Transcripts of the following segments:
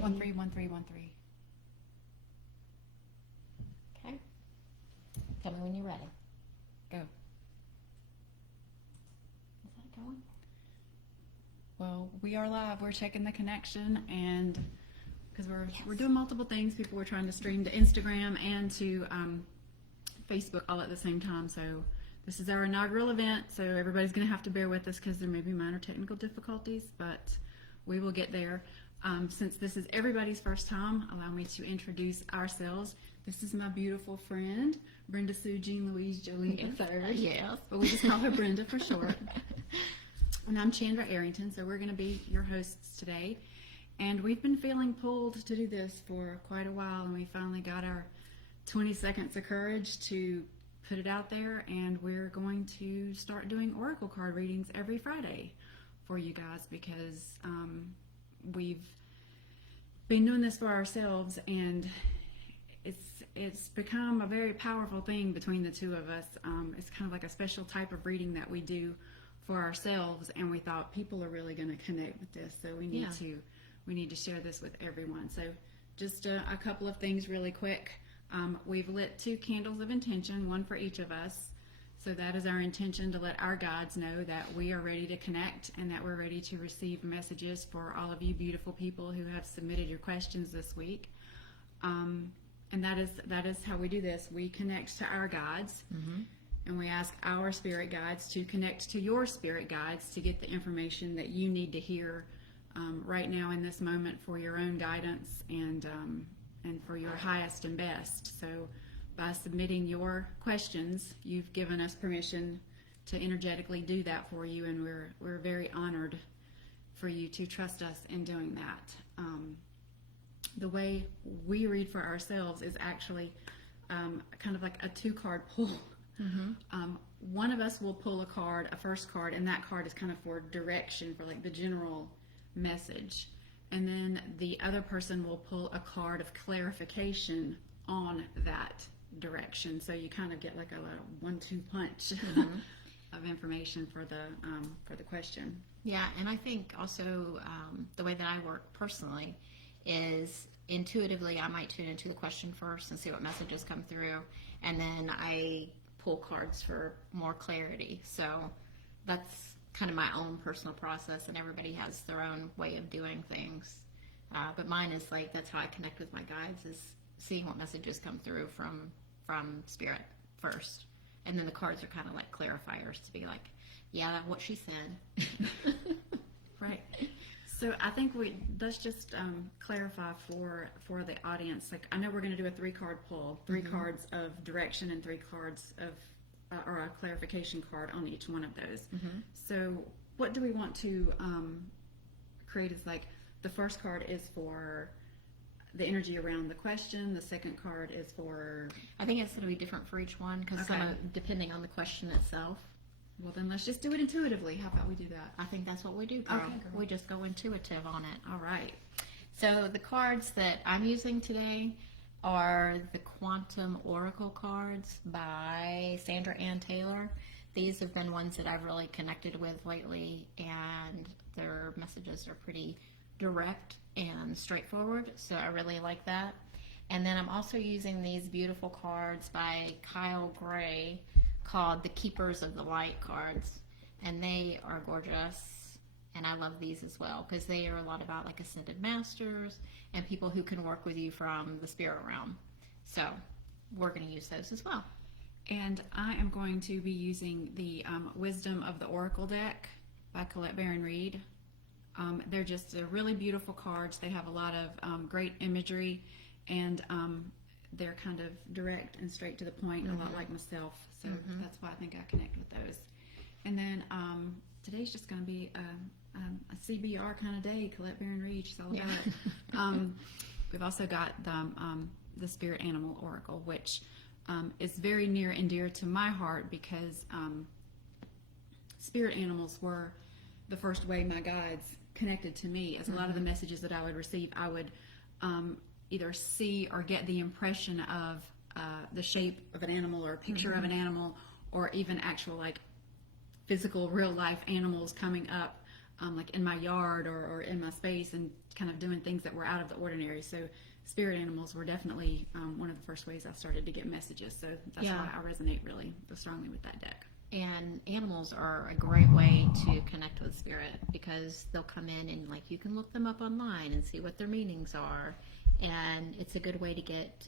131313. Okay. Tell me when you're ready. Go. Is that going? Well, we are live. We're checking the connection, and because we're doing multiple things, people were trying to stream to Instagram and to Facebook all at the same time. So this is our inaugural event. So everybody's going to have to bear with us because there may be minor technical difficulties, but we will get there. Since this is everybody's first time, allow me to introduce ourselves. This is my beautiful friend, Brenda Sue Jean Louise Jolene III. Yes. But we just call her Brenda for short. And I'm Chandra Arrington, so we're going to be your hosts today. And we've been feeling pulled to do this for quite a while, and we finally got our 20 seconds of courage to put it out there, and we're going to start doing oracle card readings every Friday for you guys because we've been doing this for ourselves, and it's become a very powerful thing between the two of us. It's kind of like a special type of reading that we do for ourselves, and we thought people are really going to connect with this, so we need to share this with everyone. So just a couple of things really quick. We've lit 2 candles of intention, one for each of us. So that is our intention, to let our guides know that we are ready to connect and that we're ready to receive messages for all of you beautiful people who have submitted your questions this week. And that is how we do this. We connect to our guides, and we ask our spirit guides to connect to your spirit guides to get the information that you need to hear right now in this moment for your own guidance and for your highest and best. So by submitting your questions, you've given us permission to energetically do that for you, and we're very honored for you to trust us in doing that. The way we read for ourselves is actually kind of like a 2-card pull. One of us will pull a first card, and that card is kind of for direction, for like the general message. And then the other person will pull a card of clarification on that direction. So you kind of get like a little 1-2 punch of information for the question. Yeah, and I think also the way that I work personally is intuitively I might tune into the question first and see what messages come through, and then I pull cards for more clarity. So that's kind of my own personal process, and everybody has their own way of doing things. But mine is like, that's how I connect with my guides, is seeing what messages come through from spirit first. And then the cards are kind of like clarifiers to be like, yeah, what she said. Right. So I think let's just clarify for the audience. Like, I know we're going to do a 3-card pull, 3 cards of direction and 3 cards of or a clarification card on each one of those. So what do we want to create is like, the first card is for the energy around the question. The second card is for... I think it's going to be different for each one because depending on the question itself. Well, then let's just do it intuitively. How about we do that? I think that's what we do, girl. Okay, girl. We just go intuitive on it. All right. So the cards that I'm using today are the Quantum Oracle cards by Sandra Ann Taylor. These have been ones that I've really connected with lately, and their messages are pretty direct and straightforward, so I really like that. And then I'm also using these beautiful cards by Kyle Gray called the Keepers of the Light cards, and they are gorgeous, and I love these as well because they are a lot about like ascended masters and people who can work with you from the spirit realm. So we're going to use those as well. And I am going to be using the Wisdom of the Oracle deck by Colette Baron Reed. They're just really beautiful cards. They have a lot of great imagery, and they're kind of direct and straight to the point, a lot like myself. So that's why I think I connect with those. And then today's just going to be a CBR kind of day. Colette Baron Reed, she's all about it. We've also got the Spirit Animal Oracle, which is very near and dear to my heart because spirit animals were the first way my guides connected to me. As a lot of the messages that I would receive, I would either see or get the impression of the shape of an animal or a picture of an animal, or even actual like physical real life animals coming up like in my yard or in my space, and kind of doing things that were out of the ordinary. So spirit animals were definitely one of the first ways I started to get messages. So that's Yeah. why I resonate really strongly with that deck. And animals are a great way to connect with spirit because they'll come in and like you can look them up online and see what their meanings are, and it's a good way to get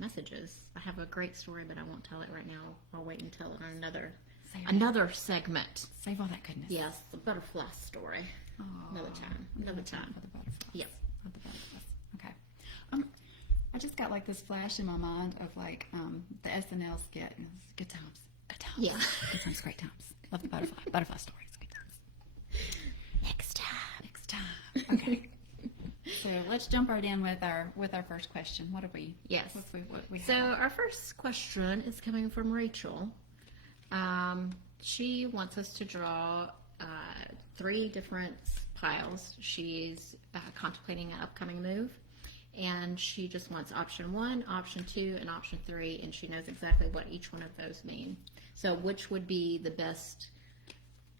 messages. I have a great story, but I won't tell it right now. I'll wait and tell it on another segment. Save all that goodness. Yes, the butterfly story. Aw, Another time. for the butterflies. Yep. For the butterflies. Okay. I just got like this flash in my mind of like the SNL skit. And it's good times. Good times. Yeah. Good times, great times. Love the butterfly stories. Good times. Next time. Next time. Okay. So let's jump right in with our what have we? Yes. What we So have? our first question is coming from Rachel. She wants us to draw 3 different piles. She's contemplating an upcoming move, and she just wants option 1, option 2, and option 3, and she knows exactly what each one of those mean. So which would be the best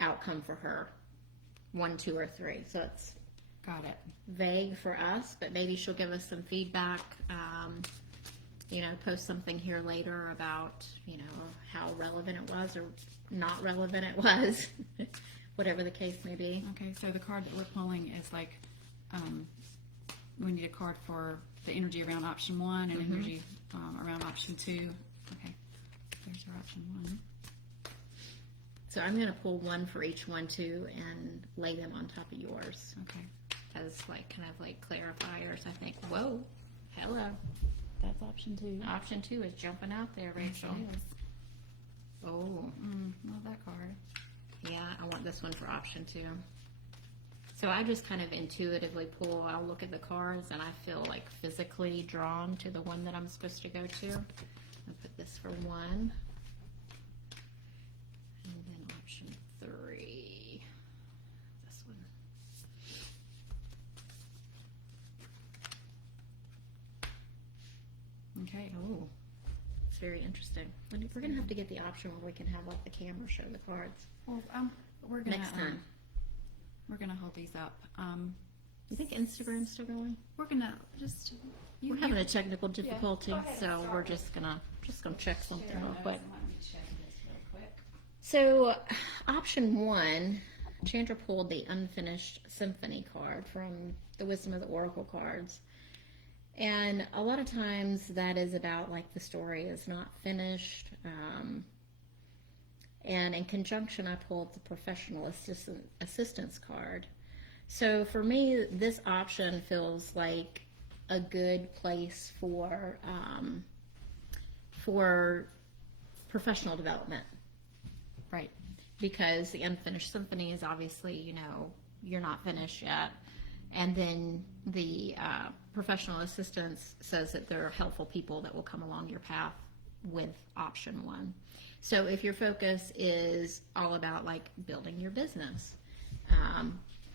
outcome for her? 1, 2, or 3. So it's Got it. vague for us, but maybe she'll give us some feedback. Post something here later about, how relevant it was or not relevant it was, whatever the case may be. Okay, so the card that we're pulling is like, we need a card for the energy around option 1 and energy around option 2. Okay, there's our option 1. So I'm going to pull 1 for each one too and lay them on top of yours Okay, as kind of clarifiers. I think, whoa, hello. that's option 2. Option 2 is jumping out there, Rachel. Oh, Love that card. yeah, I want this one for option 2. So I just kind of intuitively pull. I'll look at the cards and I feel like physically drawn to the one that I'm supposed to go to. I'll put this for 1. And then option 3. This one. Okay. Oh, it's very interesting. We're going to have to get the option where we can have the camera show the cards. Well, we're gonna Next time. we're gonna hold these up. You think Instagram's still going? We're gonna just. We're having a technical difficulty, so we're just gonna check something real quick. So, option 1, Chandra pulled the Unfinished Symphony card from the Wisdom of the Oracle cards. And a lot of times that is about the story is not finished. And in conjunction, I pulled the Professional Assistance card. So for me, this option feels like a good place for professional development. Right. Because the Unfinished Symphony is obviously, you're not finished yet. And then the professional assistance says that there are helpful people that will come along your path with option 1. So if your focus is all about building your business,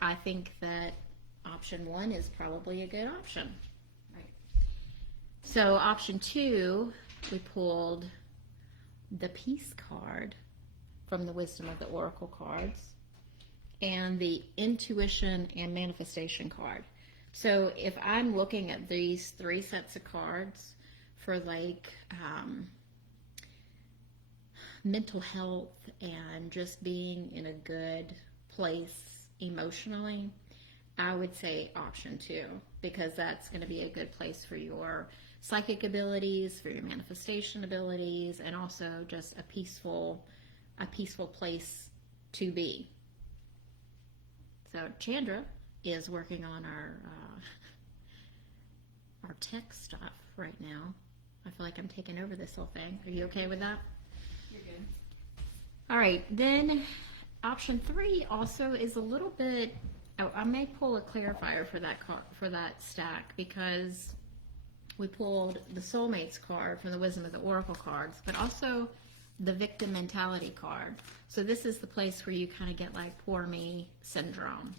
I think that option 1 is probably a good option. Right. So option 2, we pulled the Peace card from the Wisdom of the Oracle cards and the Intuition and Manifestation card. So if I'm looking at these 3 sets of cards for mental health and just being in a good place emotionally, I would say option 2, because that's going to be a good place for your psychic abilities, for your manifestation abilities, and also just a peaceful place to be. So Chandra is working on our tech stuff right now. I feel like I'm taking over this whole thing. Are you okay with that? You're good. All right, then option 3 also is a little bit. I may pull a clarifier for that stack, because we pulled the Soulmates card from the Wisdom of the Oracle cards, but also the Victim Mentality card. So this is the place where you kind of get poor me syndrome,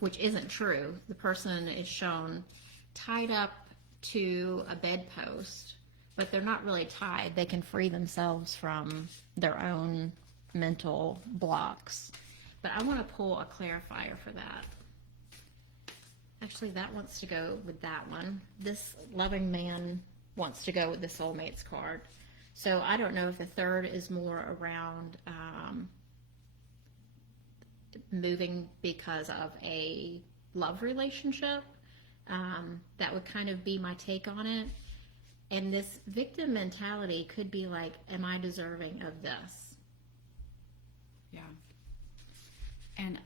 which isn't true. The person is shown tied up to a bedpost, but they're not really tied. They can free themselves from their own mental blocks. but I want to pull a clarifier for that. Actually, that wants to go with that one. This loving man wants to go with the soulmates card. So I don't know if the third is more around moving because of a love relationship. That would kind of be my take on it. And this victim mentality could be like, am I deserving of this? Yeah. And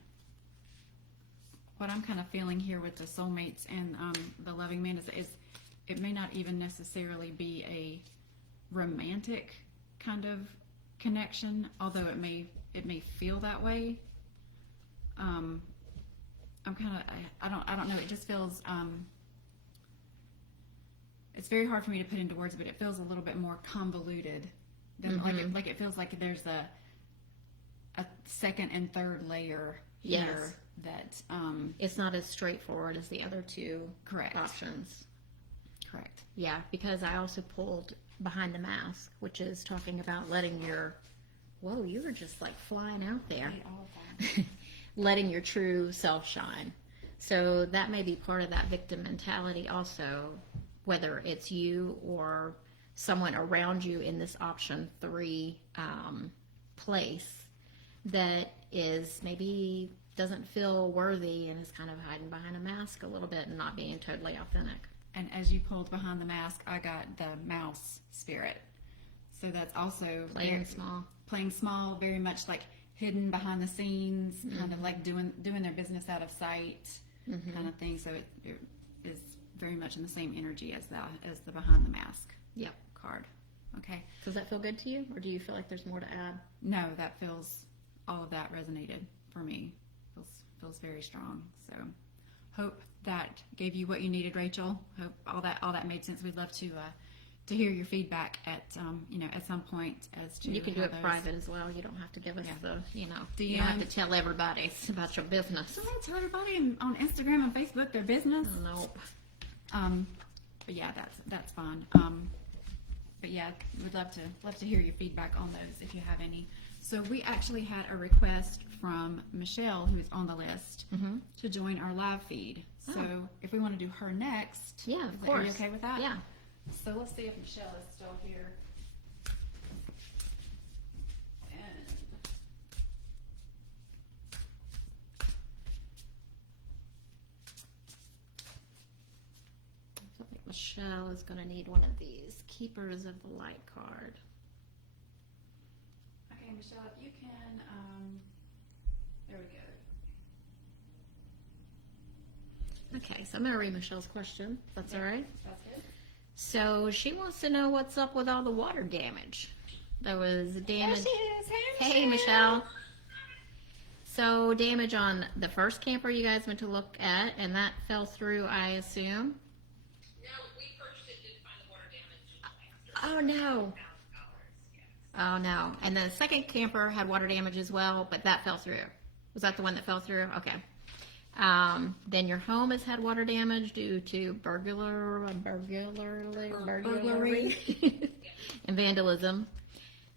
what I'm kind of feeling here with the soulmates and the loving man is it may not even necessarily be a romantic kind of connection, although it may feel that way. I'm kind of I don't know. It just feels it's very hard for me to put into words, but it feels a little bit more convoluted than like it feels like there's a second and third layer here that it's not as straightforward as the other two correct options. Correct. Yeah, because I also pulled behind the mask, which is talking about letting your whoa, you were just like flying out there. All of that. Letting your true self shine. So that may be part of that victim mentality also, whether it's you or someone around you in this option 3 place that is maybe doesn't feel worthy and is kind of hiding behind a mask a little bit and not being totally authentic. And as you pulled behind the mask, I got the mouse spirit. So that's also Playing small, very much like hidden behind the scenes, kind of like doing their business out of sight, kind of thing. So it is very much in the same energy as the behind the mask card. Okay. Does that feel good to you, or do you feel like there's more to add? No, all of that resonated for me. Feels very strong. So hope that gave you what you needed, Rachel. Hope all that made sense. We'd love to hear your feedback at at some point as to you can do how it those... private as well. You don't have to give us you DM. don't have to tell everybody about your business. Don't tell everybody on Instagram and Facebook their business. Nope. But yeah, that's fine. But yeah, we'd love to hear your feedback on those if you have any. So we actually had a request from Michelle, who's on the list, to join our live feed. Oh. So if we want to do her next, Yeah, of course. Are you okay with that? Yeah. So let's see if Michelle is still here. And I feel like Michelle is going to need one of these Keepers of the Light card. okay, Michelle, if you can, there we go. Okay, so I'm going to read Michelle's question. If that's all right. That's good. So she wants to know what's up with all the water damage. There was damage. There she is. Hey, Michelle. So damage on the first camper you guys went to look at, and that fell through, I assume. No, we purchased it, didn't find the water damage. Oh no. Oh no. And the second camper had water damage as well, but that fell through. Was that the one that fell through? Okay. Then your home has had water damage due to burglary and vandalism.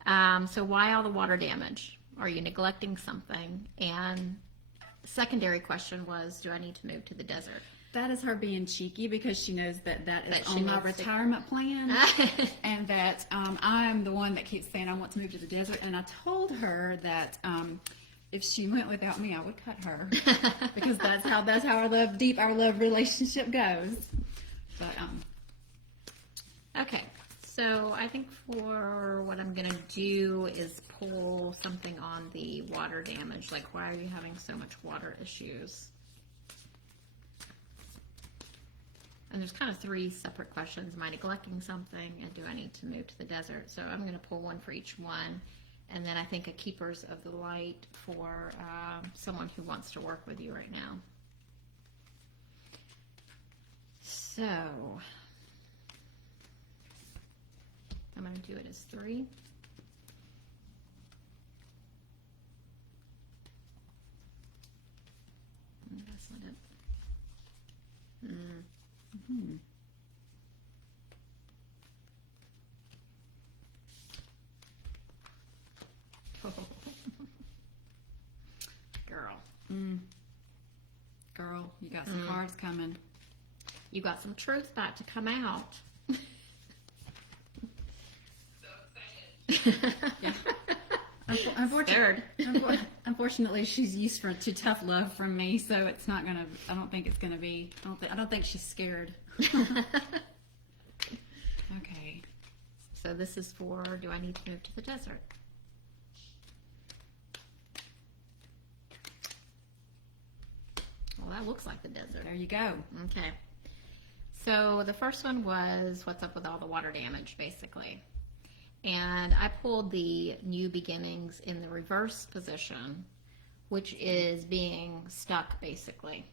So why all the water damage? Are you neglecting something? And secondary question was, do I need to move to the desert? That is her being cheeky because she knows that is That she on my needs to- retirement plan, and that I'm the one that keeps saying I want to move to the desert. And I told her that if she went without me, I would cut her because that's how our love relationship goes. But Okay, so I think for what I'm gonna do is pull something on the water damage. Like, why are you having so much water issues? And there's kind of 3 separate questions. Am I neglecting something? And do I need to move to the desert? So I'm going to pull one for each one. And then I think a Keepers of the Light for someone who wants to work with you right now. So I'm going to do it as 3. That's not it. Girl. Girl, you got some cards coming. You got some truth about to come out. So excited. Yeah. Scared. Unfortunately, she's used to tough love from me, so it's not gonna. I don't think it's gonna be. I don't think she's scared. Okay. So this is for, do I need to move to the desert? Well, that looks like the desert. There you go. Okay. So the first one was what's up with all the water damage, basically. And I pulled the new beginnings in the reverse position, which is being stuck, basically.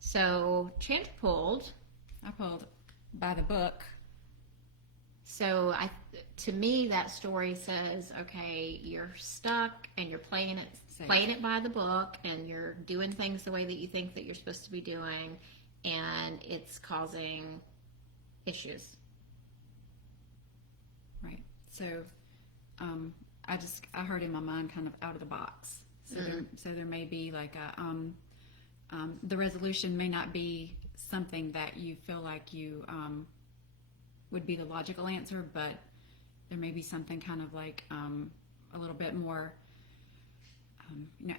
So Chandra pulled. I pulled by the book. So to me, that story says, okay, you're stuck and you're playing it by the book, and you're doing things the way that you think that you're supposed to be doing, and it's causing issues. Right. So, I heard in my mind kind of out of the box. So there may be like the resolution may not be something that you feel like you would be the logical answer, but there may be something kind of like a little bit more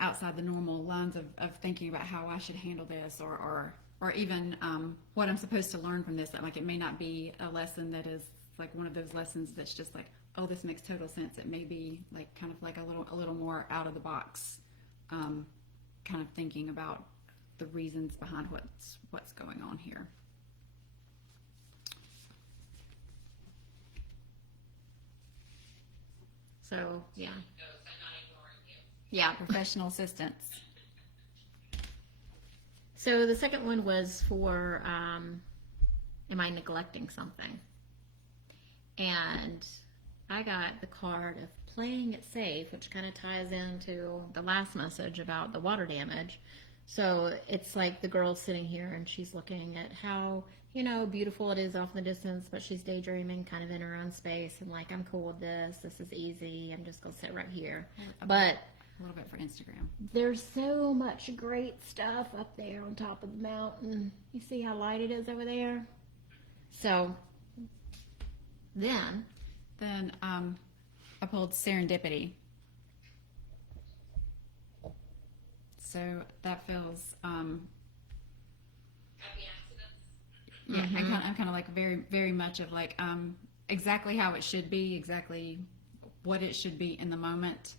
outside the normal lines of thinking about how I should handle this, or even what I'm supposed to learn from this. Like, it may not be a lesson that is like one of those lessons that's just like, oh, this makes total sense. It may be like kind of like a little more out of the box, kind of thinking about the reasons behind what's going on here. So, yeah. Knows I'm not ignoring you. Yeah. Professional assistance. So the second one was for, am I neglecting something? And I got the card of playing it safe, which kind of ties into the last message about the water damage. So it's like the girl sitting here and she's looking at how, beautiful it is off in the distance, but she's daydreaming kind of in her own space and like, I'm cool with this. This is easy. I'm just going to sit right here. But A little bit for Instagram. there's so much great stuff up there on top of the mountain. You see how light it is over there? So then I pulled serendipity. So that feels Happy accidents. yeah. I'm kind of like very, very much of like exactly how it should be, exactly what it should be in the moment.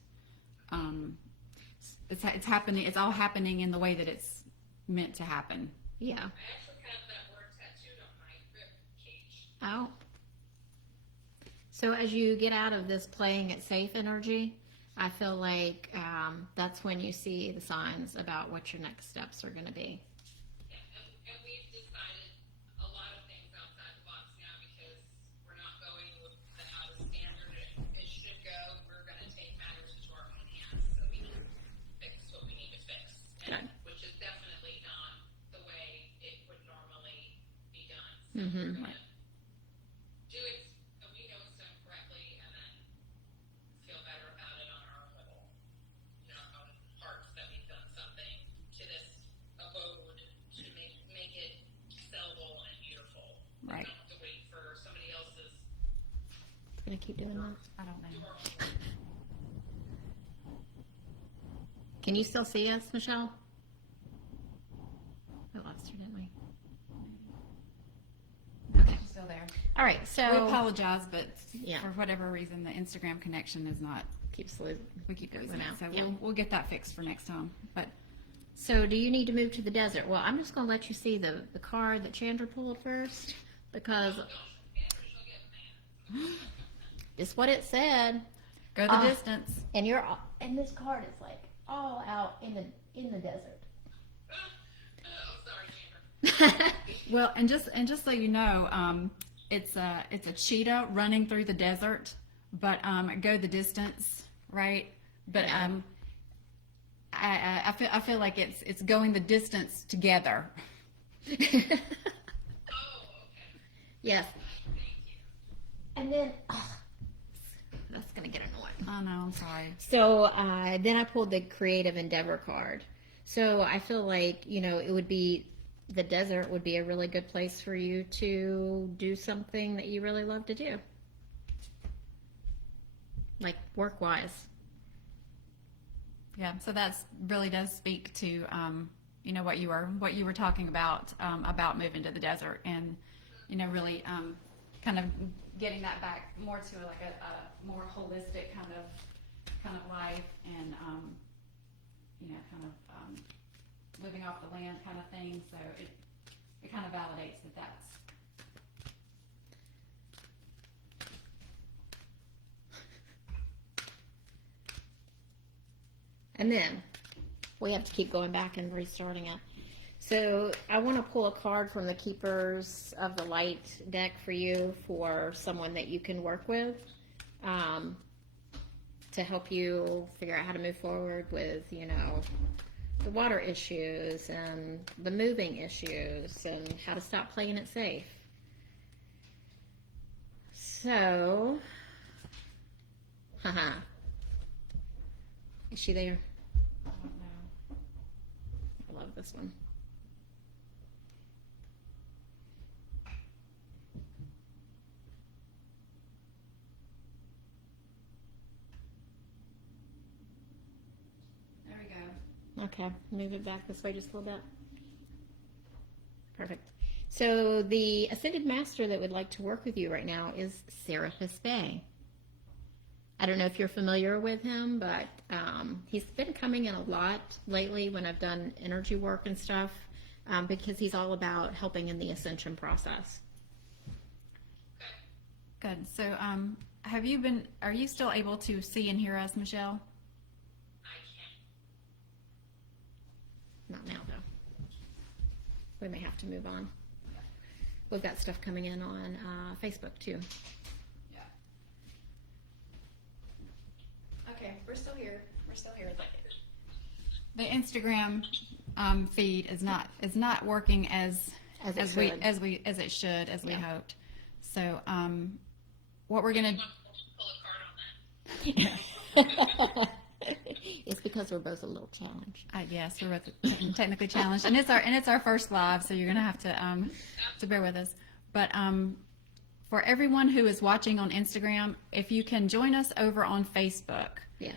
It's happening. It's all happening in the way that it's meant to happen. yeah. I actually have that word tattooed on my rib cage. Oh. So as you get out of this playing it safe energy, I feel like that's when you see the signs about what your next steps are going to be. Yeah, and we've decided a lot of things outside the box now because we're not going with how the standard it should go. We're going to take matters into our own hands so we can fix what we need to fix, and, which is definitely not the way it would normally be done. So we're going to do it so we know it's done correctly, and then feel better about it on our own level, our own parts that we've done something to this abode to make it sellable and beautiful. Right. We don't have to wait for somebody else's. It's going to keep doing that. I don't know. Can you still see us, Michelle? We lost her, didn't we? Okay. Still there. All right. We So apologize, but Yeah. for whatever reason, the Instagram connection is not. keeps losing. We keep losing Going it, out. so Yeah. we'll get that fixed for next time. But So do you need to move to the desert? Well, I'm just going to let you see the card that Chandra pulled first because it's what it said. go the distance. And and this card is like all out in the desert. Oh, sorry, Chandra. Well, and just so you know, it's a cheetah running through the desert, but go the distance, right? But Yeah. I feel like it's going the distance together. Oh, okay. Yes. Thank you. And then that's going to get annoying. Oh no, I'm sorry. So then I pulled the creative endeavor card. So I feel like, it would be, the desert would be a really good place for you to do something that you really love to do. Like work-wise. Yeah, so that's really does speak to what you were talking about moving to the desert and really kind of getting that back more to like a more holistic kind of life and kind of living off the land kind of thing. So it kind of validates that that's. And then we have to keep going back and restarting it. So I want to pull a card from the Keepers of the Light deck for you, for someone that you can work with, to help you figure out how to move forward with, the water issues and the moving issues and how to stop playing it safe. So, haha. Is she there? I don't know. I love this one. There we go. Okay, move it back this way just a little bit. Perfect. So the Ascended Master that would like to work with you right now is Serapis Bey. I don't know if you're familiar with him, but he's been coming in a lot lately when I've done energy work and stuff, because he's all about helping in the ascension process. Good. So, are you still able to see and hear us, Michelle? I can't. Not now, though. We may have to move on. We've got stuff coming in on Facebook, too. Yeah. Okay, we're still here. The Instagram feed is not working as it should, as we hoped. So, what we're gonna Pull a card on that. It's because we're both a little challenged. yes, we're both technically challenged, and it's our first live, so you're gonna have to bear with us. But for everyone who is watching on Instagram, if you can join us over on Facebook, Yes.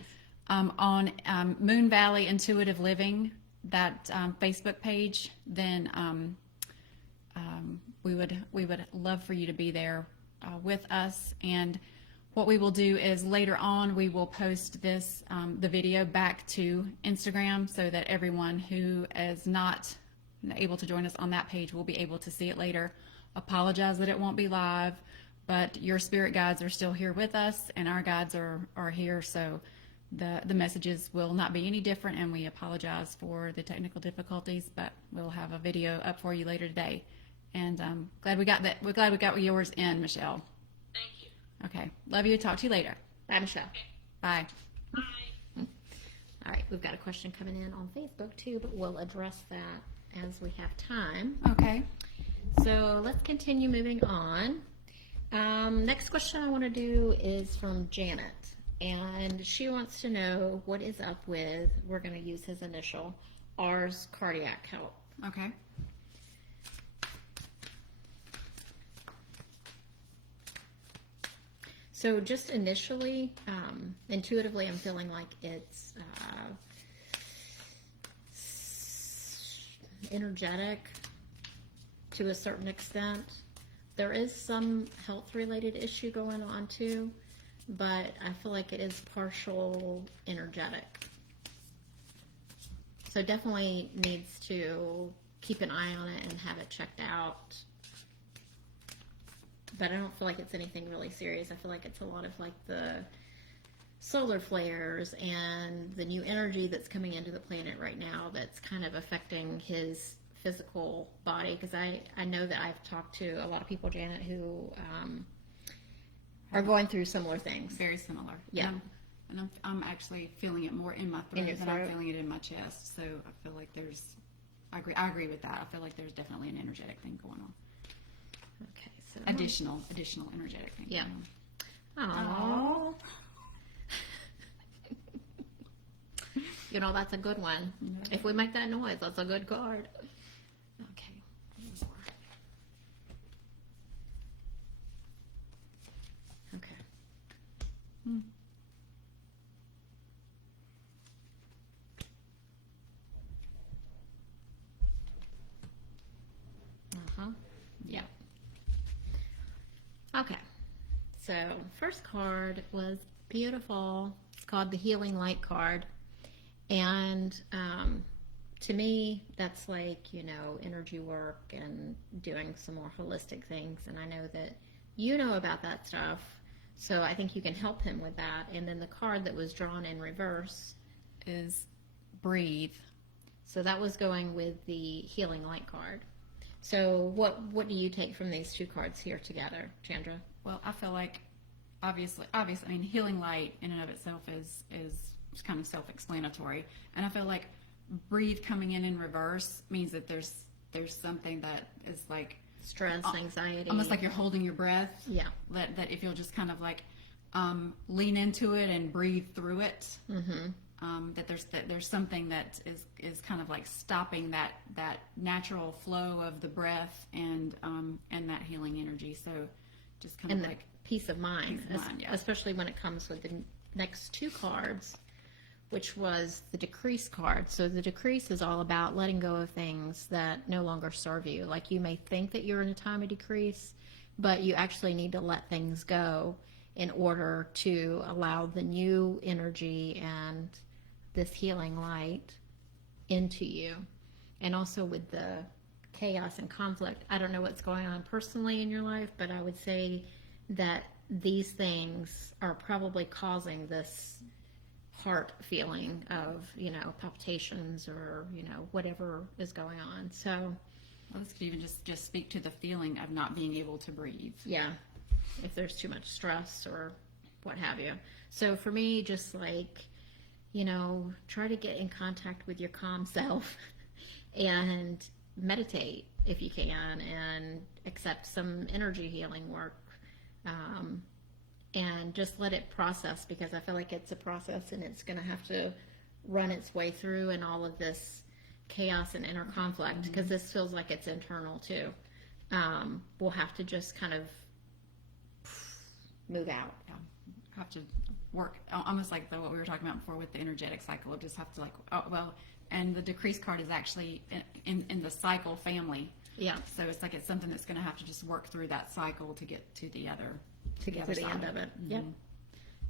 on Moon Valley Intuitive Living, that Facebook page, then we would love for you to be there with us. And what we will do is later on we will post this the video back to Instagram so that everyone who is not able to join us on that page will be able to see it later. Apologize that it won't be live, but your spirit guides are still here with us, and our guides are here, so the messages will not be any different, and we apologize for the technical difficulties, but we'll have a video up for you later today. And glad we got that. We're glad we got yours in, Michelle. Thank you. Okay, love you. Talk to you later. Bye, Michelle. Bye. Bye. All right, we've got a question coming in on Facebook, too, but we'll address that as we have time. Okay. So let's continue moving on. Next question I want to do is from Janet, and she wants to know what is up with, we're going to use his initial, R's cardiac health. Okay. So just initially, intuitively, I'm feeling like it's energetic to a certain extent. There is some health-related issue going on too, but I feel like it is partial energetic. So definitely needs to keep an eye on it and have it checked out. But I don't feel like it's anything really serious. I feel like it's a lot of like the solar flares and the new energy that's coming into the planet right now that's kind of affecting his physical body. Because I know that I've talked to a lot of people, Janet, who are going through similar things. Very similar. Yeah. And I'm actually feeling it more in my throat your than I'm throat? feeling it in my chest. So I feel like I agree with that. I feel like there's definitely an energetic thing going on. Okay, so Additional energetic thing. Yeah. Going on. Aww. You know, that's a good one. If we make that noise, that's a good card. Okay. One more. Okay. Uh-huh. Yeah. Okay. So, first card was beautiful. It's called the Healing Light card. And to me, that's like, you know, energy work and doing some more holistic things. And I know that you know about that stuff. So I think you can help him with that. And then the card that was drawn in reverse. Is breathe. So that was going with the Healing Light card. So what do you take from these two cards here together, Chandra? Well, I feel like obviously, I mean, healing light in and of itself is kind of self-explanatory, and I feel like breathe coming in reverse means that there's something that is like Stress, anxiety. almost like you're holding your breath. Yeah. That if you'll just kind of like lean into it and breathe through it. That there's something that is kind of like stopping that natural flow of the breath and that healing energy. So just kind And of the like peace of mind, Peace of mind, yeah. especially when it comes with the next two cards, which was the decrease card. So the decrease is all about letting go of things that no longer serve you. Like you may think that you're in a time of decrease, but you actually need to let things go in order to allow the new energy and this healing light into you. And also with the chaos and conflict, I don't know what's going on personally in your life, but I would say that these things are probably causing this heart feeling of, you know, palpitations or, you know, whatever is going on. So, well, this could even just speak to the feeling of not being able to breathe. yeah, if there's too much stress or what have you. So for me, just like, you know, try to get in contact with your calm self and meditate if you can, and accept some energy healing work, and just let it process, because I feel like it's a process and it's going to have to run its way through and all of this chaos and inner conflict, because this feels like it's internal too. We'll have to just kind of move out. Yeah, have to work almost like what we were talking about before with the energetic cycle. We'll just have to like, oh well, and the decrease card is actually in the cycle family. Yeah. So it's like it's something that's going to have to just work through that cycle to get to the other To get to the end of it. Yep.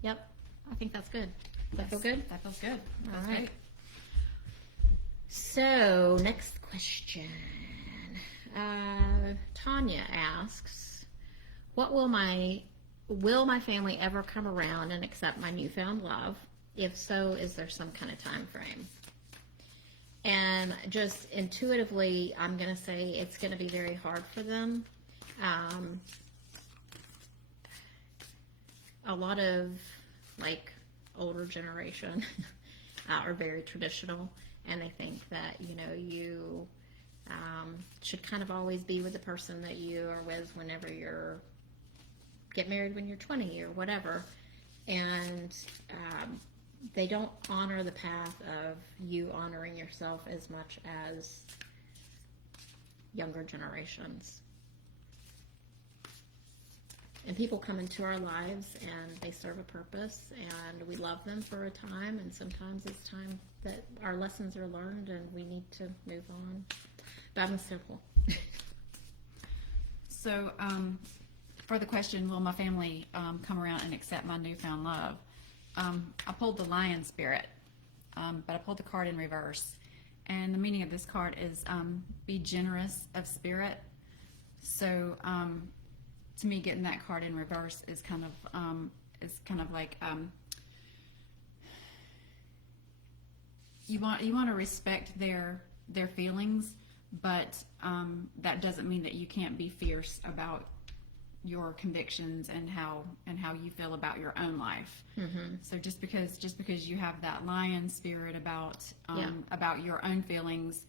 Yep. I think that's good. Does that feel good? That feels good. All That's right. great. So, next question. Tanya asks, will my family ever come around and accept my newfound love? If so, is there some kind of time frame? And just intuitively, I'm going to say it's going to be very hard for them. A lot of like older generation are very traditional, and they think that, you know, you should kind of always be with the person that you are with whenever get married when you're 20 or whatever. And they don't honor the path of you honoring yourself as much as younger generations. And people come into our lives and they serve a purpose, and we love them for a time, and sometimes it's time that our lessons are learned and we need to move on. That was simple. So, for the question, will my family come around and accept my newfound love? I pulled the lion spirit, but I pulled the card in reverse. And the meaning of this card is be generous of spirit. So, to me, getting that card in reverse is kind of like you want to respect their feelings, but that doesn't mean that you can't be fierce about your convictions and how you feel about your own life. Mm-hmm. So just because you have that lion spirit about your own feelings,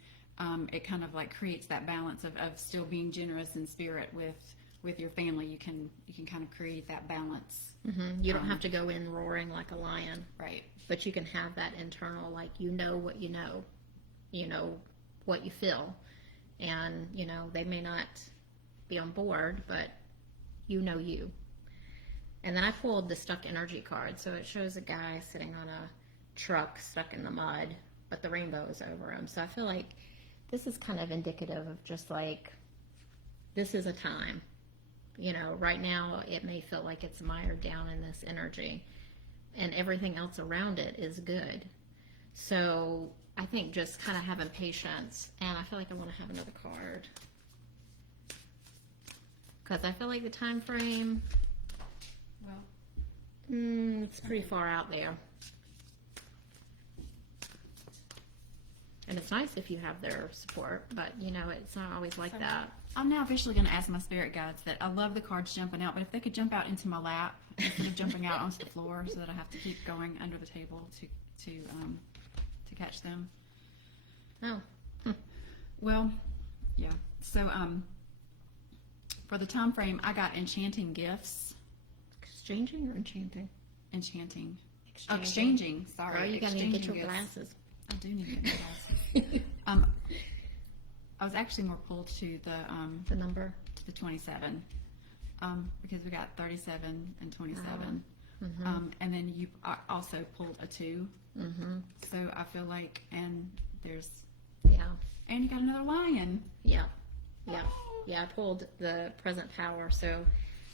it kind of like creates that balance of still being generous in spirit with your family, you can kind of create that balance. You don't have to go in roaring like a lion, Right. but you can have that internal, like, you know what you know what you feel, and they may not be on board, but you know you. And then I pulled the stuck energy card, so it shows a guy sitting on a truck stuck in the mud, but the rainbow is over him. So I feel like this is kind of indicative of just like, this is a time. Right now it may feel like it's mired down in this energy, and everything else around it is good. So I think just kind of having patience, and I feel like I want to have another card, because I feel like the time frame, Well, it's pretty far out there. And it's nice if you have their support, but it's not always like that. I'm now officially going to ask my spirit guides that I love the cards jumping out, but if they could jump out into my lap instead of jumping out onto the floor, so that I have to keep going under the table to catch them. Oh. Well, yeah. So for the time frame, I got enchanting gifts. Exchanging or enchanting? Enchanting. Exchanging. Sorry. Girl, you gotta need to get your gifts. glasses. I do need to get my glasses. I was actually more pulled to The number? the 27, because we got 37 and 27. And then you also pulled a 2. So I feel like, and there's, Yeah. and you got another lion. Yeah. I pulled the present power, so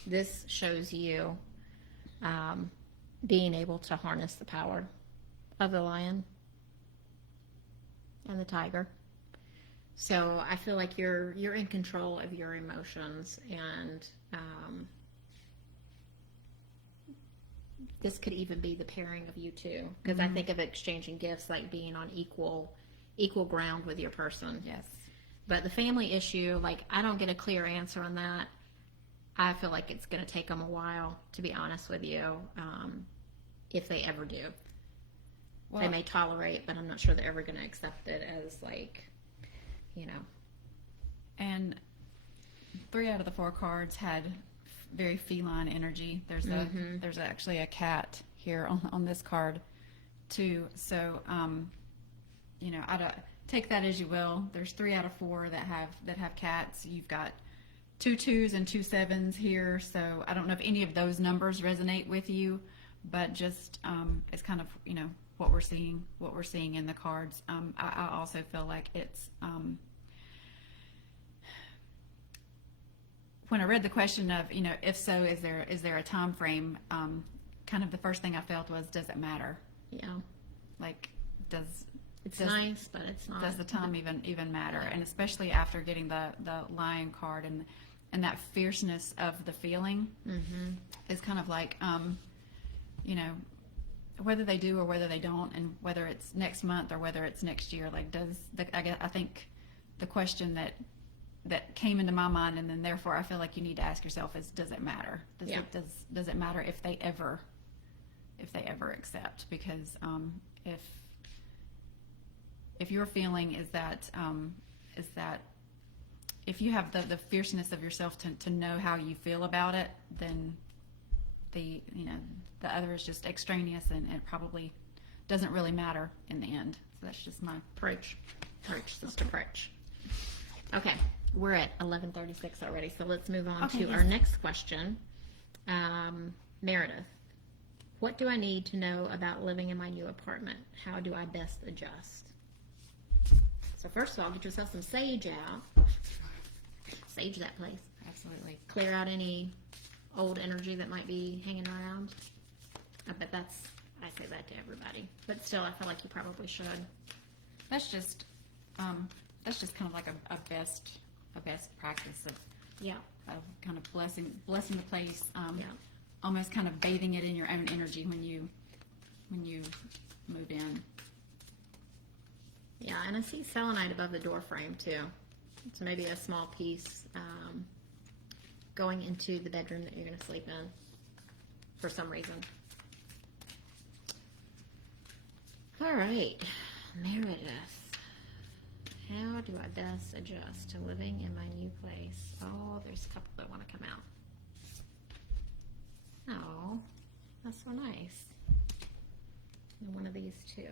this shows you being able to harness the power of the lion and the tiger. So I feel like you're in control of your emotions, and this could even be the pairing of you two, because I think of exchanging gifts like being on equal ground with your person. Yes. But the family issue, like, I don't get a clear answer on that. I feel like it's going to take them a while, to be honest with you, if they ever do. Well, They may tolerate, but I'm not sure they're ever going to accept it as, like, and 3 out of the 4 cards had very feline energy. There's actually a cat here on this card too. So I don't, take that as you will. There's 3 out of 4 that have cats. You've got 2 2s and 2 7s here. So I don't know if any of those numbers resonate with you, but just it's kind of what we're seeing in the cards. I also feel like it's when I read the question of, if so, is there a time frame? Kind of the first thing I felt was, does it matter? Yeah. Like, It's nice, but it's not. does the time even matter? And especially after getting the lion card and that fierceness of the feeling is kind of like, whether they do or whether they don't, and whether it's next month or whether it's next year. Like, I think the question that came into my mind, and then therefore I feel like you need to ask yourself is, does it matter? Does it matter if they ever accept? Because if your feeling is that if you have the fierceness of yourself to know how you feel about it, then the other is just extraneous, and it probably doesn't really matter in the end. So that's just my Preach, sister, preach. Okay, we're at 11:36 already, so let's move on to our next question. Meredith, what do I need to know about living in my new apartment? How do I best adjust? So first of all, get yourself some sage out. Sage that place. absolutely. Clear out any old energy that might be hanging around. I bet I say that to everybody, but still, I feel like you probably should. That's just kind of like a best practice of Yeah. kind of blessing the place. Yeah. Almost kind of bathing it in your own energy when you move in. Yeah, and I see selenite above the door frame too. So maybe a small piece going into the bedroom that you're going to sleep in for some reason. All right, Meredith, how do I best adjust to living in my new place? Oh, there's a couple that want to come out. That's so nice. And one of these too.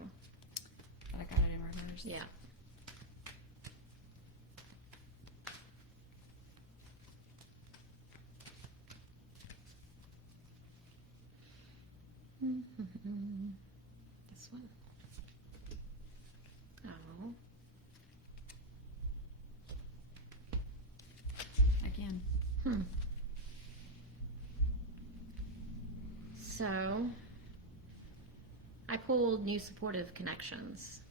But I got it in reverse. Yeah. This one. Oh. Again. So, I pulled new supportive connections.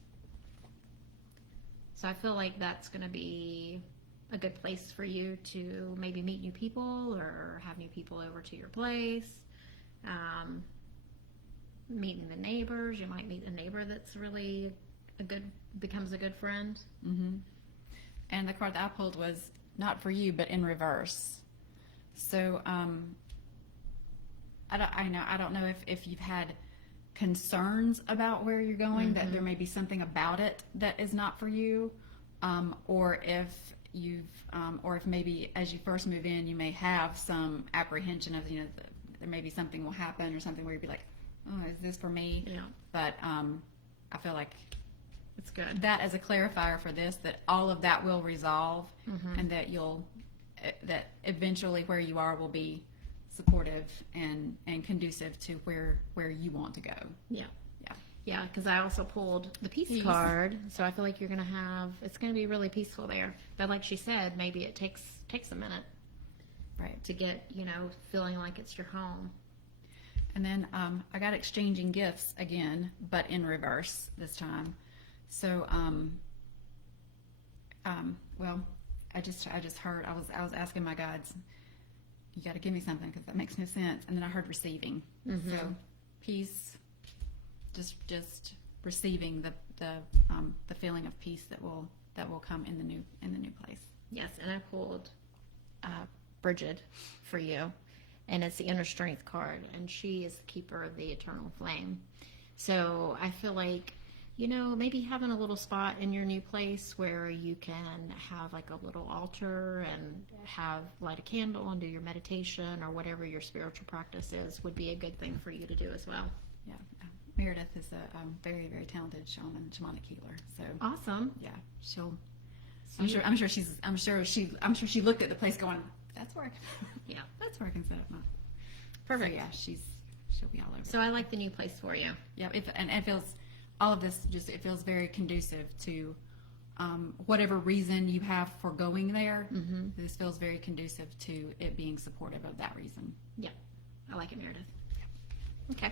So I feel like that's going to be a good place for you to maybe meet new people or have new people over to your place. Meeting the neighbors. You might meet a neighbor that's really becomes a good friend. Mm-hmm. And the card that I pulled was not for you, but in reverse. So, I don't know if you've had concerns about where you're going, that there may be something about it that is not for you, or if or if maybe as you first move in, you may have some apprehension of, there may be something will happen or something where you'd be like, oh, is this for me? Yeah. But I feel like It's good. that as a clarifier for this, that all of that will resolve, and that that eventually where you are will be supportive and conducive to where you want to go. Yeah. Yeah. Yeah, because I also pulled the peace Peace. card, so I feel like you're it's going to be really peaceful there. But like she said, maybe it takes a minute Right. to get, feeling like it's your home. And then I got exchanging gifts again, but in reverse this time. So, well, I just heard, I was asking my guides, you got to give me something because that makes no sense. And then I heard receiving. So peace, just receiving the feeling of peace that will come in the new place. Yes, and I pulled Bridget for you, and it's the inner strength card, and she is the keeper of the eternal flame. So I feel like, maybe having a little spot in your new place where you can have like a little altar and light a candle and do your meditation or whatever your spiritual practice is would be a good thing for you to do as well. Yeah. Meredith is a very, very talented shamanic healer. So Awesome. yeah, I'm sure she looked at the place going, that's where Yeah. that's where I can set up my. Perfect. So yeah, she'll be all over. So I like the new place for you. Yeah, and it feels, all of this it feels very conducive to whatever reason you have for going there. This feels very conducive to it being supportive of that reason. Yeah, I like it, Meredith. Okay.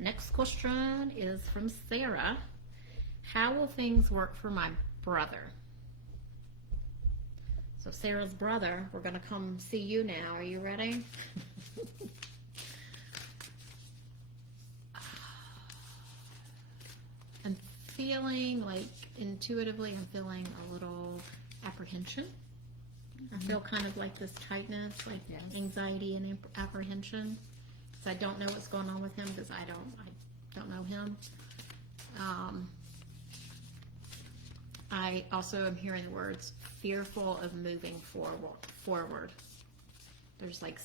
Next question is from Sarah. How will things work for my brother? So Sarah's brother, we're going to come see you now. Are you ready? I'm feeling like intuitively, I'm feeling a little apprehension. I feel kind of like this tightness, like Yes. anxiety and apprehension. So I don't know what's going on with him because I don't know him. I also am hearing the words fearful of moving forward. There's like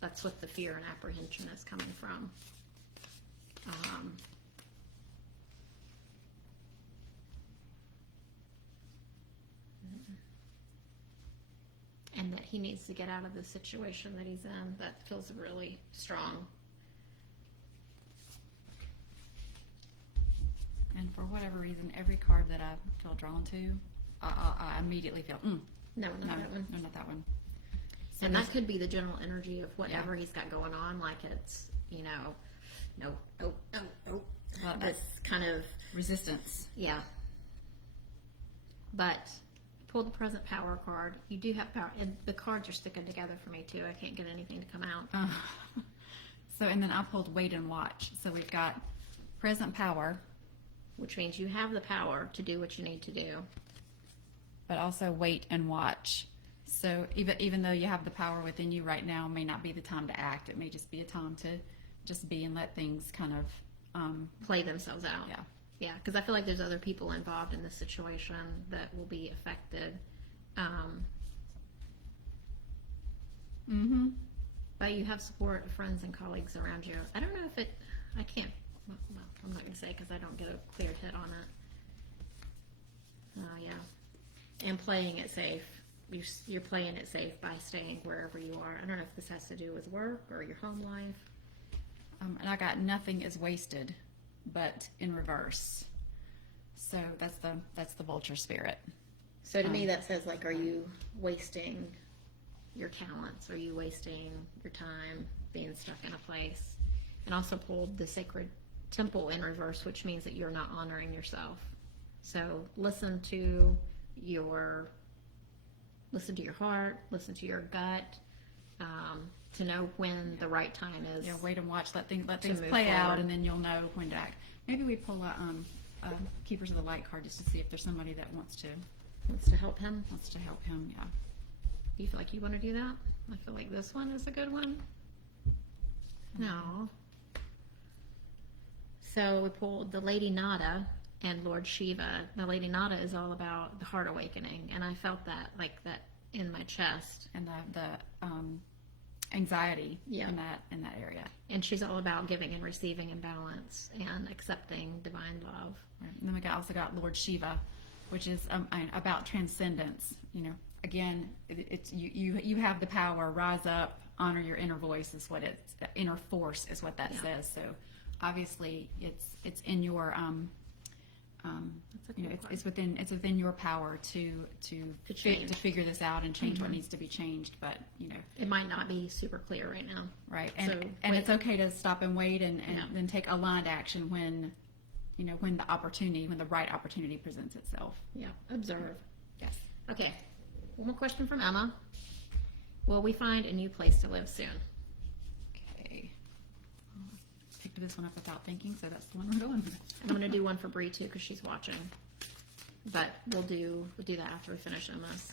that's what the fear and apprehension is coming from. And that he needs to get out of the situation that he's in. That feels really strong. And for whatever reason, every card that I feel drawn to, I immediately feel, No, not that one. no, not that one. So And this- that could be the general energy of whatever he's got going on. Like it's, no. Well, This kind of, resistance. yeah. But pull the present power card. You do have power. And the cards are sticking together for me too. I can't get anything to come out. So, and then I pulled wait and watch. So we've got present power, Which means you have the power to do what you need to do. but also wait and watch. So even though you have the power within you right now, may not be the time to act. It may just be a time to just be and let things kind of, Play themselves out. yeah. Yeah, because I feel like there's other people involved in this situation that will be affected. But but you have support of friends and colleagues around you. I don't know if I can't, well, I'm not going to say because I don't get a clear hit on it. Oh, yeah. And playing it safe. You're playing it safe by staying wherever you are. I don't know if this has to do with work or your home life. And I got nothing is wasted, but in reverse. So that's the vulture spirit. So to me, that says, like, are you wasting your talents? Are you wasting your time being stuck in a place? And also pulled the sacred temple in reverse, which means that you're not honoring yourself. So listen to your heart, listen to your gut, to know when the right time is. Yeah, wait and watch. Let things move play out, forward. and then you'll know when to act. Maybe we pull a Keepers of the Light card just to see if there's somebody that wants to help him. Yeah. Do you feel like you want to do that? I feel like this one is a good one. No. So we pulled the Lady Nada and Lord Shiva. The Lady Nada is all about the heart awakening, and I felt that, like that, in my chest. And the anxiety Yeah. in that area. And she's all about giving and receiving in balance and accepting divine love. Right. And then we also got Lord Shiva, which is about transcendence. You know, again, it's you have the power. Rise up, honor your inner voice is what it's. Inner force is what that says. So obviously, it's in your it's within your power to change. to figure this out and change what needs to be changed. But It might not be super clear right now. right, So and wait. it's okay to stop and wait and Yeah. then take aligned action when when the right opportunity presents itself. Yeah, observe. Yes. Okay, one more question from Emma. Will we find a new place to live soon? Okay. Picked this one up without thinking, so that's the one we're going with. I'm going to do one for Bree too because she's watching. But we'll do that after we finish Emma's.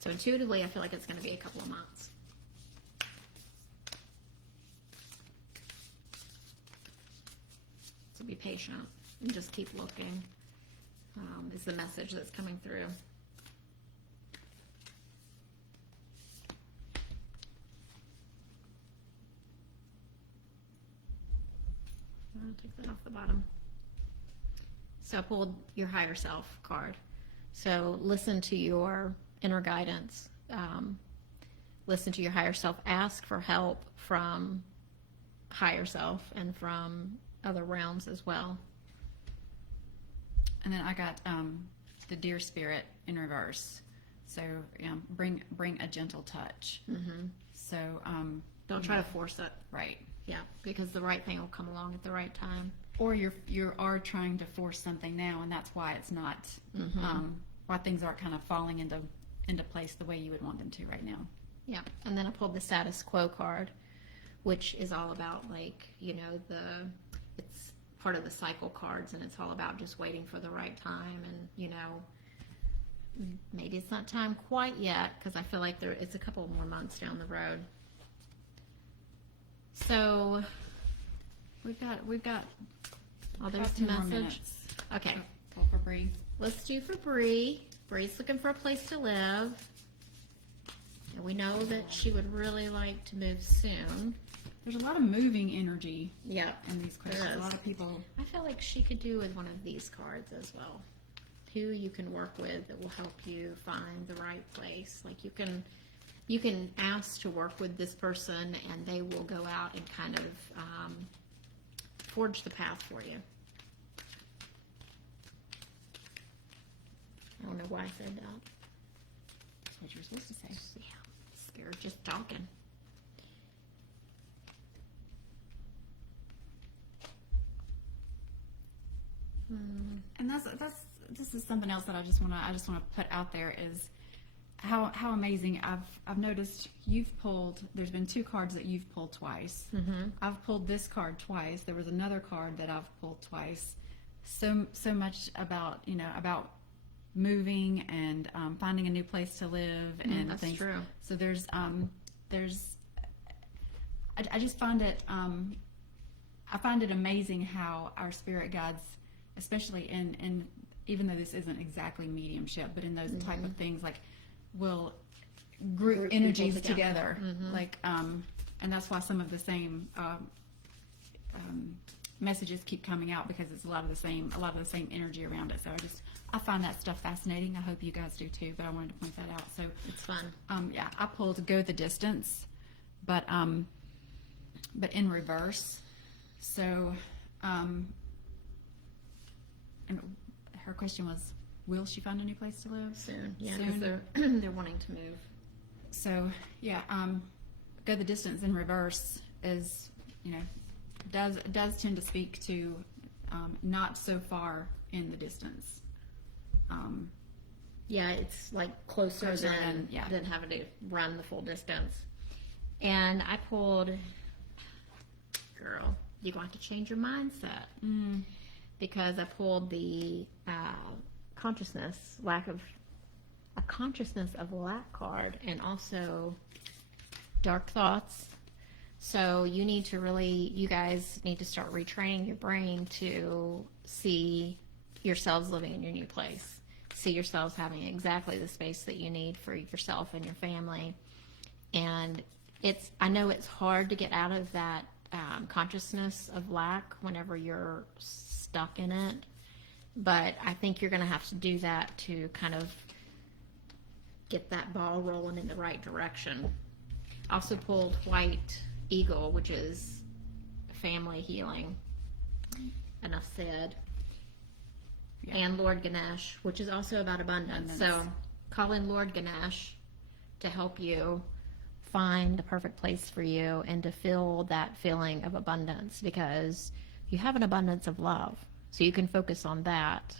So intuitively, I feel like it's going to be a couple of months. So be patient and just keep looking, is the message that's coming through. I'll take that off the bottom. So I pulled your higher self card. So listen to your inner guidance. Listen to your higher self. Ask for help from higher self and from other realms as well. And then I got the deer spirit in reverse. So bring a gentle touch. Mm-hmm. So Don't try to force it. right. Yeah, because the right thing will come along at the right time. Or you are trying to force something now, and that's why it's not why things aren't kind of falling into place the way you would want them to right now. Yeah, and then I pulled the status quo card, which is all about it's part of the cycle cards, and it's all about just waiting for the right time, and maybe it's not time quite yet because I feel like it's a couple more months down the road. So We've got there's the 2 more message. minutes. Okay, Pull for Bree. let's do for Bree. Bree's looking for a place to live. And we know that she would really like to move soon. There's a lot of moving energy Yeah. in these questions. There A is. lot of people. I feel like she could do with one of these cards as well. Who you can work with that will help you find the right place. Like you can ask to work with this person and they will go out and kind of forge the path for you. I don't know why I said that. That's what you're supposed to say. Yeah, scared just talking. And this is something else that I just want to put out there is how amazing I've noticed you've pulled. There's been 2 cards that you've pulled twice. Mm-hmm. I've pulled this card twice. There was another card that I've pulled twice. So much about about moving and finding a new place to live and that's things. true. So there's I just find it I find it amazing how our spirit guides, especially in even though this isn't exactly mediumship, but in those type of things, like we'll group people energies together. together, like, and that's why some of the same messages keep coming out, because it's a lot of the same energy around it. So I find that stuff fascinating. I hope you guys do too, but I wanted to point that out. So It's fun. yeah, I pulled Go the Distance, but in reverse. So and her question was, will she find a new place to live Soon. Yeah, Soon. because they're wanting to move. So yeah, Go the Distance in reverse is, does tend to speak to not so far in the distance. Yeah, it's like closer than having to run the full distance. And I pulled, girl, you're going to change your mindset. Because I pulled the consciousness of lack card, and also dark thoughts. So you guys need to start retraining your brain to see yourselves living in your new place. See yourselves having exactly the space that you need for yourself and your family. And I know it's hard to get out of that consciousness of lack whenever you're stuck in it. But I think you're going to have to do that to kind of get that ball rolling in the right direction. Also pulled White Eagle, which is family healing. Enough said. Yeah. And Lord Ganesh, which is also about abundance. So call in Lord Ganesh to help you find the perfect place for you and to feel that feeling of abundance, because you have an abundance of love. So you can focus on that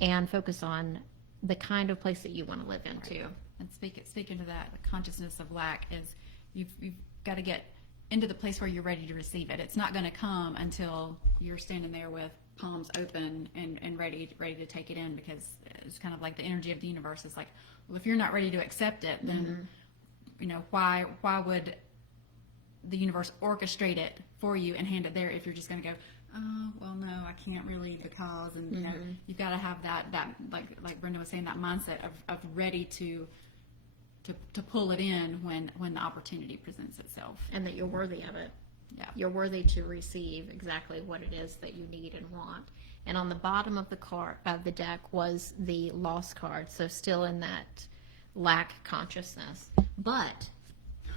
and focus on the kind of place that you want to live into. Right. And speaking to that, the consciousness of lack is you've got to get into the place where you're ready to receive it. It's not going to come until you're standing there with palms open and ready to take it in, because it's kind of like the energy of the universe is like, well, if you're not ready to accept it, then why would the universe orchestrate it for you and hand it there if you're just going to go, oh, well, no, I can't really, because, and you've got to have that like Brenda was saying, that mindset of ready to pull it in when the opportunity presents itself. And that you're worthy of it. Yeah. You're worthy to receive exactly what it is that you need and want. And on the bottom of the deck was the lost card, so still in that lack consciousness. But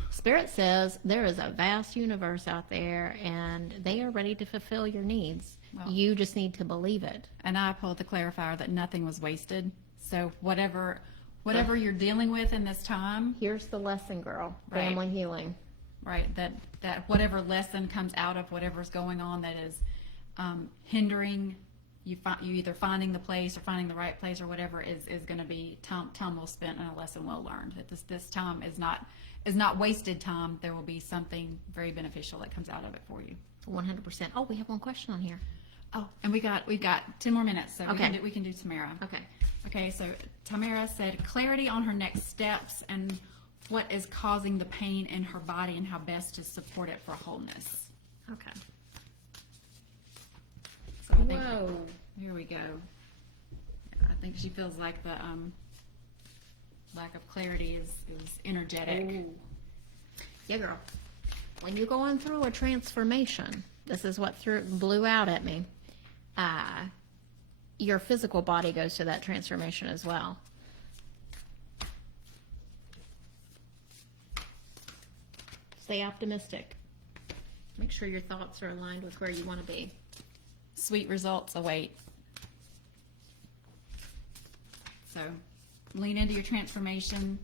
Spirit says there is a vast universe out there, and they are ready to fulfill your needs. Well, you just need to believe it. And I pulled the clarifier that nothing was wasted. So whatever you're dealing with in this time, Here's the lesson, girl. Right. Family healing. right, that whatever lesson comes out of whatever's going on that is hindering you either finding the place or finding the right place or whatever is going to be time well spent and a lesson well learned. That this time is not wasted time. There will be something very beneficial that comes out of it for you. 100%. Oh, we have one question on here. Oh, and we've got 10 more minutes, so Okay. we can do Tamara. Okay. Okay, so Tamara said clarity on her next steps and what is causing the pain in her body and how best to support it for wholeness. Okay. So I think, Whoa. here we go. I think she feels like the lack of clarity is energetic. Ooh. Yeah, girl. When you're going through a transformation, this is what blew out at me. Your physical body goes to that transformation as well. Stay optimistic. Make sure your thoughts are aligned with where you want to be. Sweet results await. So lean into your transformation,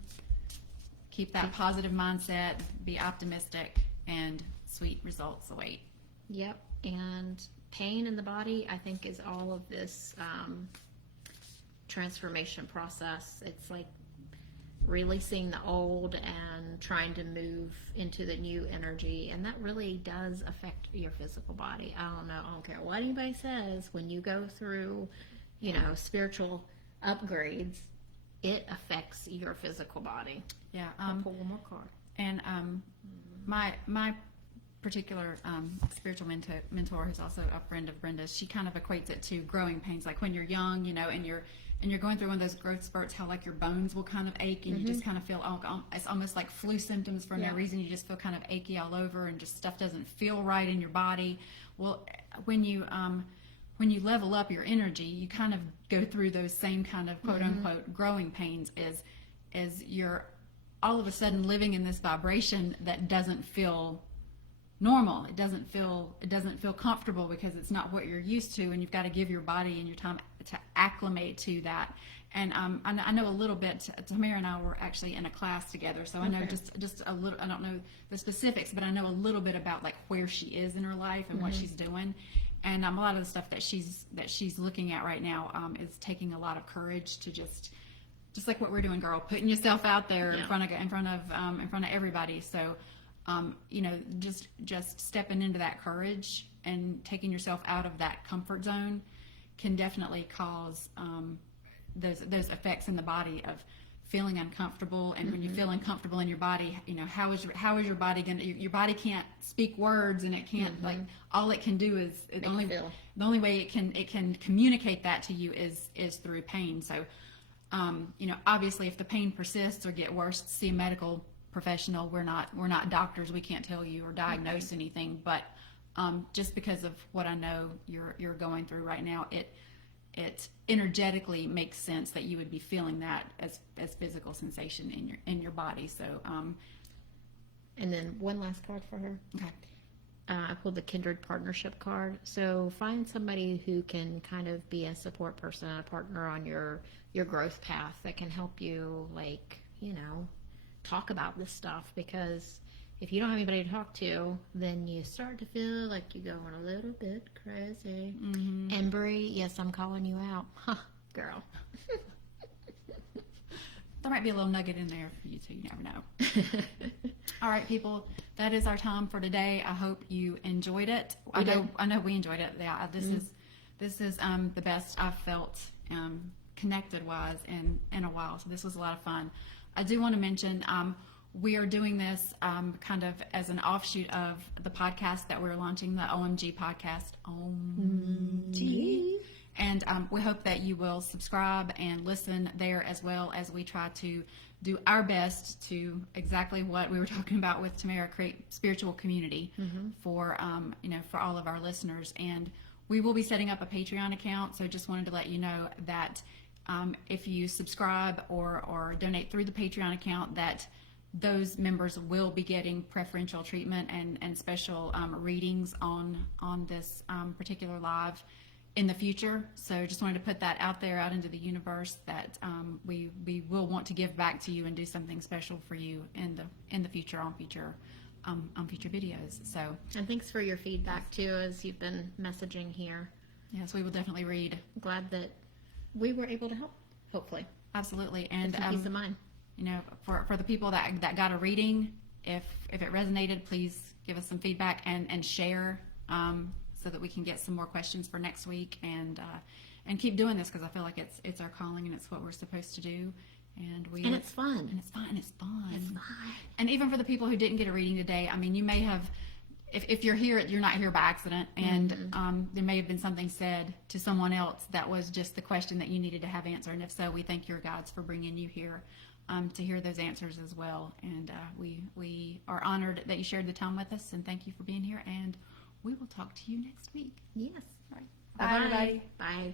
keep that positive mindset, be optimistic, and sweet results await. Yep. And pain in the body, I think, is all of this transformation process. It's like releasing the old and trying to move into the new energy, and that really does affect your physical body. I don't care what anybody says, when you go through spiritual upgrades, it affects your physical body. Yeah. I'll pull one more card. And my particular spiritual mentor, who's also a friend of Brenda's, she kind of equates it to growing pains, like when you're young, and you're going through one of those growth spurts, how like your bones will kind of ache, and you just kind of feel it's almost like flu symptoms for no reason. You just feel kind of achy all over, and just stuff doesn't feel right in your body. Well, when you level up your energy, you kind of go through those same kind of quote unquote growing pains. Is you're all of a sudden living in this vibration that doesn't feel normal. It doesn't feel comfortable because it's not what you're used to, and you've got to give your body and your time to acclimate to that. And I know a little bit. Tamara and I were actually in a class together, so I know just a little. I don't know the specifics, but I know a little bit about like where she is in her life and what she's doing. And a lot of the stuff that she's looking at right now is taking a lot of courage to just like what we're doing, girl, putting yourself out there in front of everybody. So, just stepping into that courage and taking yourself out of that comfort zone can definitely cause those effects in the body of feeling uncomfortable. And when you feel uncomfortable in your body, how is your body going to? Your body can't speak words, and it can't like all it can do is the only way it can communicate that to you is through pain. So. Obviously, if the pain persists or get worse, see a medical professional. We're not doctors. We can't tell you or diagnose anything. But just because of what I know you're going through right now, it energetically makes sense that you would be feeling that as physical sensation in your body. So, and then one last card for her. Okay. I pulled the Kindred Partnership card. So find somebody who can kind of be a support person and a partner on your growth path that can help you, talk about this stuff. Because if you don't have anybody to talk to, then you start to feel like you're going a little bit crazy. And Bree, yes, I'm calling you out. Huh, girl. There might be a little nugget in there for you too. You never know. All right, people, that is our time for today. I hope you enjoyed it. I know we enjoyed it. Yeah, this is the best I've felt connected wise in a while. So this was a lot of fun. I do want to mention we are doing this kind of as an offshoot of the podcast that we're launching, the Ohm-g Podcast. Ohm-g. And we hope that you will subscribe and listen there, as well as we try to do our best to exactly what we were talking about with Tamara, create spiritual community for all of our listeners. And we will be setting up a Patreon account. So just wanted to let you know that if you subscribe or donate through the Patreon account, that those members will be getting preferential treatment and special readings on this particular live in the future. So just wanted to put that out there, out into the universe, that we will want to give back to you and do something special for you in the future on future videos. So, and thanks for your feedback too, as you've been messaging here. Yes, we will definitely read. Glad that we were able to help. Hopefully, absolutely. And peace of mind. For the people that got a reading, if it resonated, please give us some feedback and share. So that we can get some more questions for next week, and keep doing this, because I feel like it's our calling and it's what we're supposed to do, and it's fun. It's fun. And even for the people who didn't get a reading today, I mean, you may have, if you're here, you're not here by accident, and there may have been something said to someone else that was just the question that you needed to have answered. And if so, we thank your guides for bringing you here to hear those answers as well. And we are honored that you shared the time with us, and thank you for being here. And we will talk to you next week. Yes. All right. Bye, everybody. Bye.